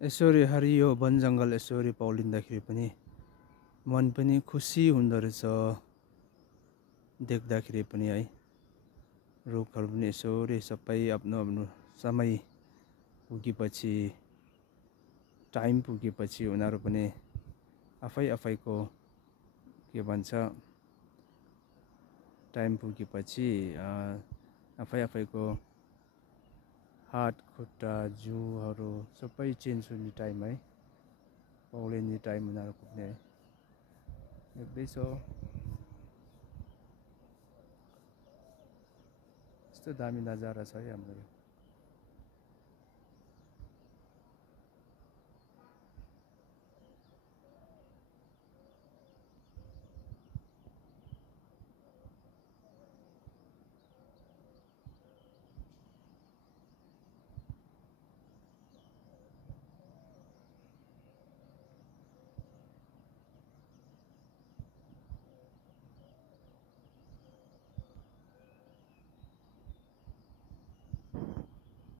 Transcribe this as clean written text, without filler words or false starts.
यसरी हरियो वन जङ्गल यसरी पौलिँदाखेरि पनि मन पनि खुसी हुँदो रहेछ देख्दाखेरि पनि है। रुखहरू पनि यसरी सबै आफ्नो आफ्नो समय पुगेपछि टाइम पुगेपछि उनीहरू पनि आफै आफैको के भन्छ टाइम पुगेपछि आफै आफैको हात खुट्टा जिउहरू सबै चेन्ज हुने टाइम है, पौडिने टाइम उनीहरू पुग्ने है। देख्दैछौ यस्तो दामी नजारा छ है हाम्रो यो।